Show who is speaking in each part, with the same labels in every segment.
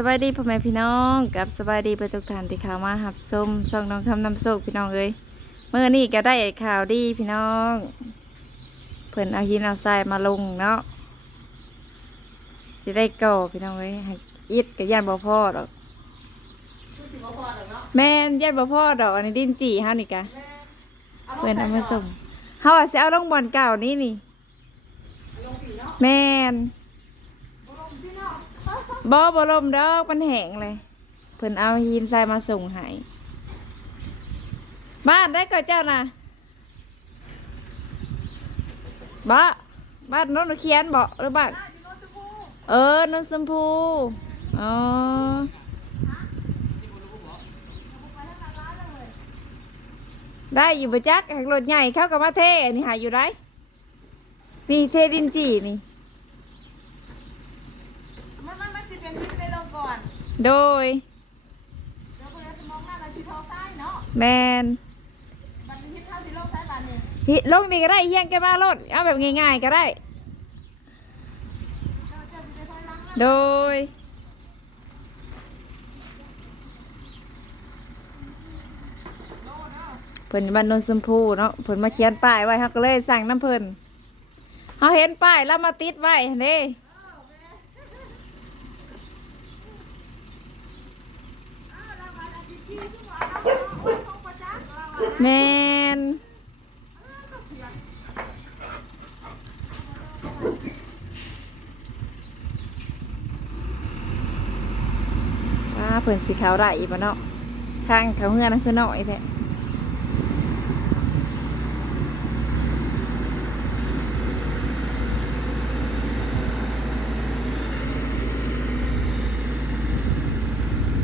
Speaker 1: สบายดีพ่อแม่พี่น้องกับสบายดีไปทุกท่านที่เข้ามาหับชมช่องน้องคำนำโชคพี่น้องเอ้ยเมื่อนี้ก็ได้ข่าวดีพี่น้อง เพิ่นเอาหินเอาทรายมาลงเนาะสิได้ก่อพี่น้องเอ้ยให้อิดกับย่านบ่พ่อดอกแม่นย่านบ่พ่อดอกอันนี้ดินจีเฮานี่กะเพิ่นเอามาส่งเฮาว่าสิเอาลงบ่อนเก่านี่นี่แม่น บ่บ่ลมดอกมันแห้งเลยเพิ่นเอาหินทรายมาส่งให้บ้านได้ก็เจ้านะบ้าบ้านน้นเขียนบ่หรือบ้านเออนนสมพูอ๋อได้อยู่ประจักแหกรถใหญ่เข้ากับมาเทนนี้หาอยู่ได้นี่เทดินจีนี่
Speaker 2: นาะ
Speaker 1: แมน
Speaker 2: บันทิศเท้าสิลงซ้ายบานนี่
Speaker 1: ฮิลงนี่ก็ได้เฮียงแกมารถเอาแบบง่ายๆก็ได้ โดยเพิ่นบ้านนนสมพูเนาะเพิ่นมาเขียนป้ายไว้เฮาก็เลยสั่งน้ำเพิ่นเฮาเห็นป้ายแล้วมาติดไว้หั่นเด้
Speaker 2: อ้าวเราว่าอาทิตย์ที่คือว่าเอาเอาไว้ของประจักษ์เราว่า
Speaker 1: แมนป้าเพิ่นสิเขาวได้อีกบ่เนาะทางเขาเฮือนนั่นคือน้อยแท้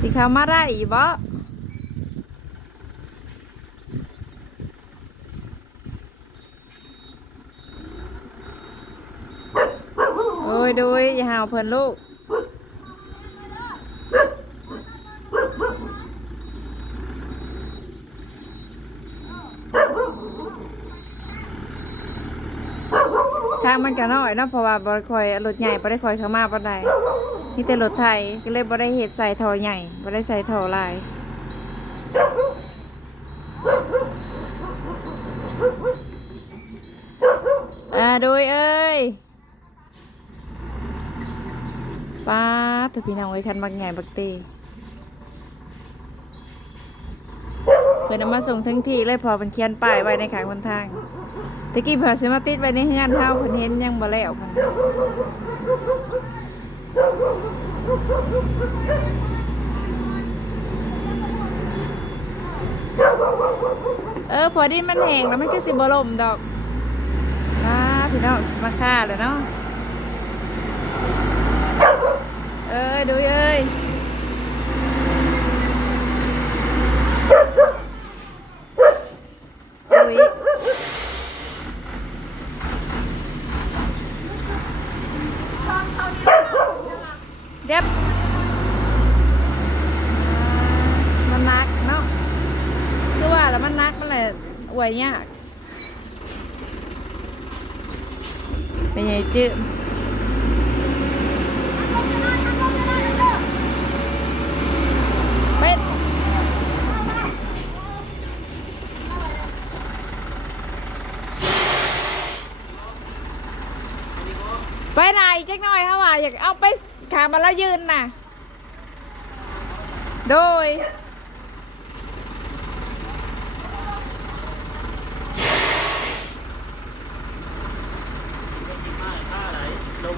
Speaker 1: สิเขาวมาได้อีกบ่ โดูยอย่าหาวเพิ่นลูกทางมันก็น้อยเนาะเพราะว่าบ่ได้คอยรถใหญ่บ่ได้คอยเข้ามาปานใดมีแต่รถไทยก็เลยบ่ได้เฮ็ดใส่ท่อใหญ่บ่ได้ใส่ท่อหลายอ่าโดยเอ้ย ป้าดตัวพี่น้องไว้คันบักใหญ่บักเตเพิ่นเอามาส่งถึงที่เลยพอเป็นเขียนป้ายไว้ในขางบนทางตะกี้เพิ่นสิมาติดไว้ในเฮือนเฮาเพิ่นเห็นยังบ่แล้วเพิ่นเออพอดีมันแห้งแล้วมันก็สิบ่ลมดอกมาพี่น้องมาฆ่าเลยเนาะ เอ้ยดูเอ้ยดุยเด็บมันนักเนาะคือว่าแล้วมันนักมันเลย อวยยากเป็นไงจื้อไปไปไหนจักหน่อยฮะว่าอยากเอาไปขามาแล้วยืนน่ะ โดย
Speaker 2: หรือว่าเอาเอาพูดเอาในค ลอ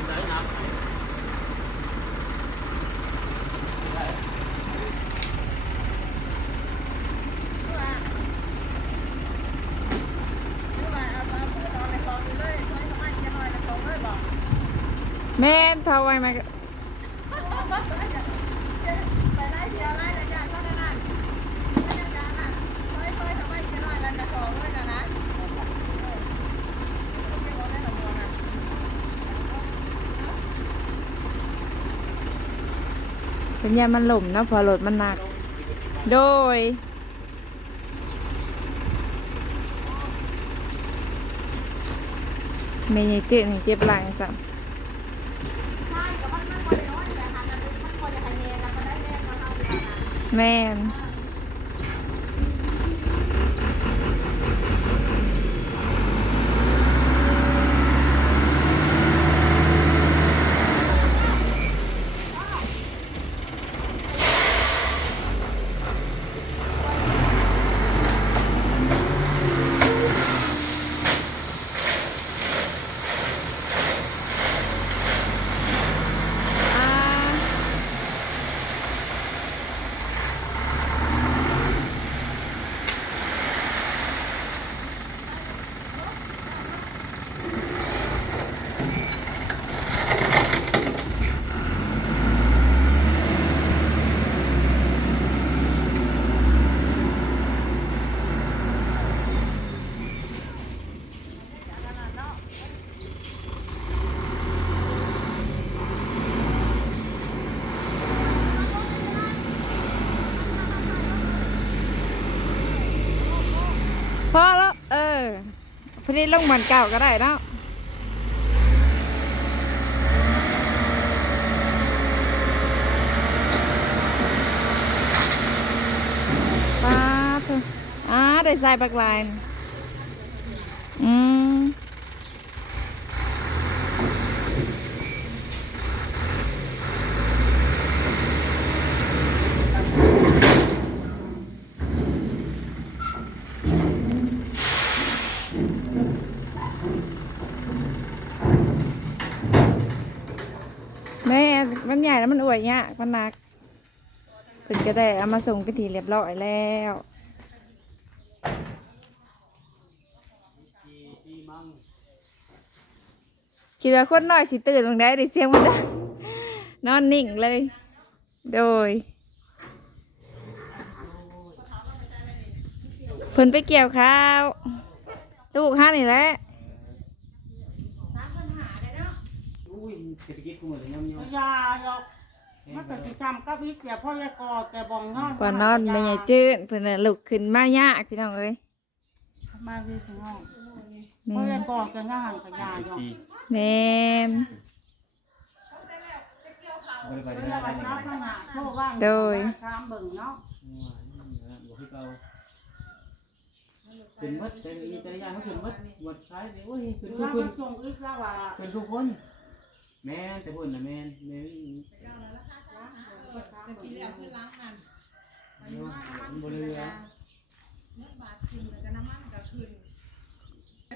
Speaker 2: งนี่เลยถอยเข้ามาอีกหน่อยในคลองเลยบอก
Speaker 1: แม่นพาไว้มา
Speaker 2: เป็
Speaker 1: นยามันหล่มนะพอรถมันหนัก โดย ไม่ใช่เจ็บเจ็บหลังสัม
Speaker 2: แม่น
Speaker 1: อแล้ว เออพอดีลงมันเก่าก็ได้เนาะป้าเธออ่าได้ใส่บักลายน่ะอืม แมันใหญ่แล้วมันอวยเนี่ยมันหนักเป็นก็ได้เอามาส่งไปทีเรียบร้อยแล้วคิดว่าคนน้อยสิตื่นลงได้ได้เสียงมันดังนอนนิ่งเลย โดย เพิ่นไปเกี่ยวข้าว ลูกห้านี่แหละ
Speaker 3: อุ้ ยเศรษฐกิจกูเหมือนย่ำย่ำ
Speaker 4: ยาหรอกมันก็สิจำกับวิเกียพ่อแยกอแต่บองนอน
Speaker 1: ก่อนนอนไม่ใหญ่จืดเพิ่นน่ะลุกขึ้นมายากพี่น้องเอ้ย
Speaker 4: มาวิถึงห้อง
Speaker 1: แม่
Speaker 4: พ่อแยกอกันง่ายกับยาหรอก
Speaker 3: สี่
Speaker 1: แม่น
Speaker 3: บริบา
Speaker 4: เว
Speaker 3: ร
Speaker 4: ลา
Speaker 3: ได้
Speaker 4: ไป
Speaker 3: ไหม
Speaker 4: นับขนาดโทรว่าง
Speaker 1: โดย
Speaker 4: ตามเบิ่งเนาะ
Speaker 3: บอกให้เกาเป็นมัดแต่มีแต่ละอย่างเขาเป็นมัดหมดซ้ายเลยโอ้ยเป็นทุก
Speaker 4: แล้ว
Speaker 3: คน
Speaker 4: ก็ส่งอีกแล้วว่า
Speaker 3: เป็นทุกคน แม่แต่พุ่นนะแม่แม่
Speaker 2: แล้วล่ะค่ะช้างต่ทีแรกคือล้างนั่น
Speaker 3: บริเวณ
Speaker 2: เนื้อบาดขึ้นแล้วก็น้ำมันก็ขึ้น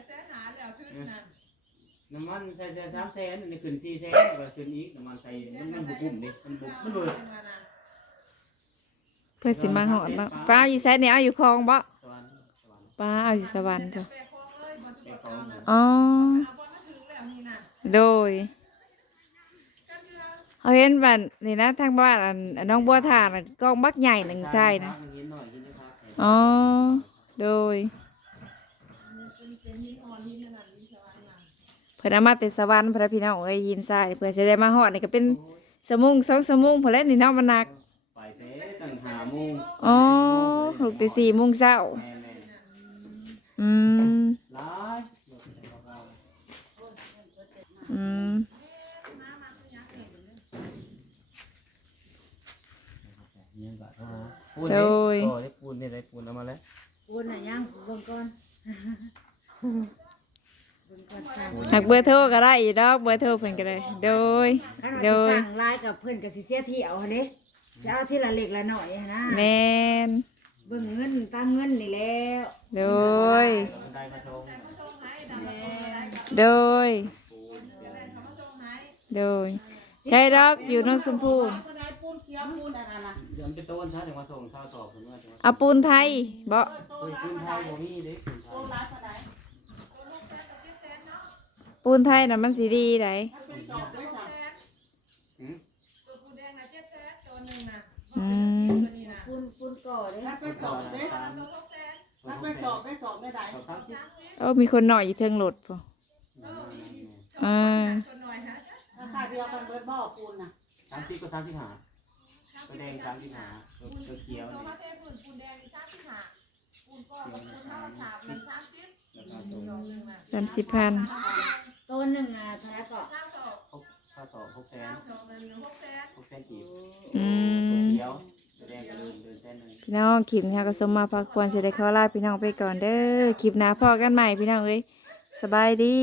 Speaker 2: แสนหาแล้วขึ้นนั่น
Speaker 3: น้ำมันใส่สามแสนนี่ขึ้นสี่แสนก็ขึ้นอีกน้ำมันใส่มันมันบุกุ้มดิมันบุกมันบุก
Speaker 1: เพื่อสิมาหอดเนาะป้าอยู่ไสเนี่ยเอาอยู่คลองบ่ป้าเอาอยู่สวรรค์เถอะ
Speaker 2: อ๋
Speaker 3: อ
Speaker 1: โดย
Speaker 2: เดือ
Speaker 1: เขาเห็นบ้านนี่นะทางบ้านอันอันน้องบัวทานอันกล้องบักใหญ่หนึ่งใช่นะ
Speaker 3: เห็นหน่อยเห็นนะครับ
Speaker 1: อ๋อโดย
Speaker 2: เป็นหินอ่อนหินนั่นน่ะหินสวรรค์น่ะ
Speaker 1: เพื่อนเอามาแต่สวรรค์พระพี่น้องเอ้ยยินทรายเพื่อจะได้มาหอดนี่ก็เป็นสมุงสองสมุงพอแล้วนี่เนาะมันหนัก
Speaker 3: ไปเต้ตั้งหาโมง
Speaker 1: อ๋อหกตีสี่โมุงเช้า
Speaker 3: แม่แม่
Speaker 1: อืม
Speaker 3: หลาย
Speaker 1: อืม
Speaker 3: ยังกะท่าปูนเนี่ยโอ้ได้ปูนเนี่ยได้ปูนเอามาแล้ว
Speaker 4: ปูนน่ะย่างเบิ่งก่อนเบิ่งก่อนสั่ง
Speaker 1: หักเบอร์โทรก็ได้อีดอกเบอร์โทรเพิ่นก็ได้ โดย
Speaker 5: ถ้าเรา
Speaker 1: โด
Speaker 5: สิ
Speaker 1: ย
Speaker 5: สั่งไลน์กับเพิ่นก็สิเสียที่เอาหั่นเด้สิเอาทีละเล็กละน้อยหั้นนะ
Speaker 1: แมน
Speaker 5: เบิ่งเงินตามเงินนี่แล้ว
Speaker 1: โดย
Speaker 3: ได้มาชม
Speaker 2: ส่งให้ดำมาส่งให้
Speaker 1: โดย
Speaker 3: ปูน
Speaker 2: เขามาส่งให้
Speaker 1: โดยใช่ดอกอยู่โนนสมพูน
Speaker 4: ก็ได้ปูนเขียวปูนอะไรนะ
Speaker 3: เดี๋ยวมันเป็นต้นชาถึงมาส่งชาวสอบถึงว่าจะมา
Speaker 1: เอาปูนไทยบ่
Speaker 3: เฮ้ยขึ้นไทยบ่มีเด้ขึ้นไท
Speaker 4: โต
Speaker 3: ย
Speaker 4: ร้านเท่าไหร่
Speaker 1: ปูนไทยน่ะมันสีดีได
Speaker 4: ถ้าเป็นจอบได้จ้ะ
Speaker 3: หืม
Speaker 2: ตัวปูแดงน่ะเจ็ดแสนตัวหนึ่งน่ะ
Speaker 1: อืม
Speaker 2: ตัวนี้น่ะ
Speaker 5: ปุนปุนก่อเด้
Speaker 4: ถ้าเป็นจอบได้
Speaker 2: ตัวหกแสน
Speaker 4: ถ้าเป็นจอบได้จอบได้ไหน
Speaker 3: สอบสามสิบ
Speaker 1: เอ้ามีคนหน่อยอยู่เทิงรถป่ะอ่า
Speaker 2: ตัวหน่อยฮะ
Speaker 4: ราคาเดียวกันเบิดบ่อปูนน่ะ
Speaker 3: สามสิบก็สามสิบห้าตัวแดงสามสิบห้าตัวเขียว
Speaker 2: ตัว
Speaker 3: นี่
Speaker 2: มาเทปูนปูแดงนี่สามสิบห้าปูนก้อนกับปูนเท่าสามเป็นสามสิบ
Speaker 3: ราคาส่ง
Speaker 2: ตัวหนึ่งน่ะ
Speaker 1: สามสิบพัน
Speaker 5: ต้ นหนึงอะเท่าไหร่ก็
Speaker 2: เก้าสอง
Speaker 3: หกข้าวสอบหกแสน
Speaker 2: เก้าสองหนึ่งหกแสน
Speaker 3: หกแสนกี่
Speaker 1: อื
Speaker 3: ตัว
Speaker 1: ม
Speaker 3: เขียวตัวแดงก็เดินเดินหนึ่ง
Speaker 1: พี่น้องคลิปนี้เราก็สมมาพักควรจะได้ขอลาพี่น้องไปก่อนเด้อคลิปหน้าพอกันใหม่พี่น้องเอ้ยสบายดี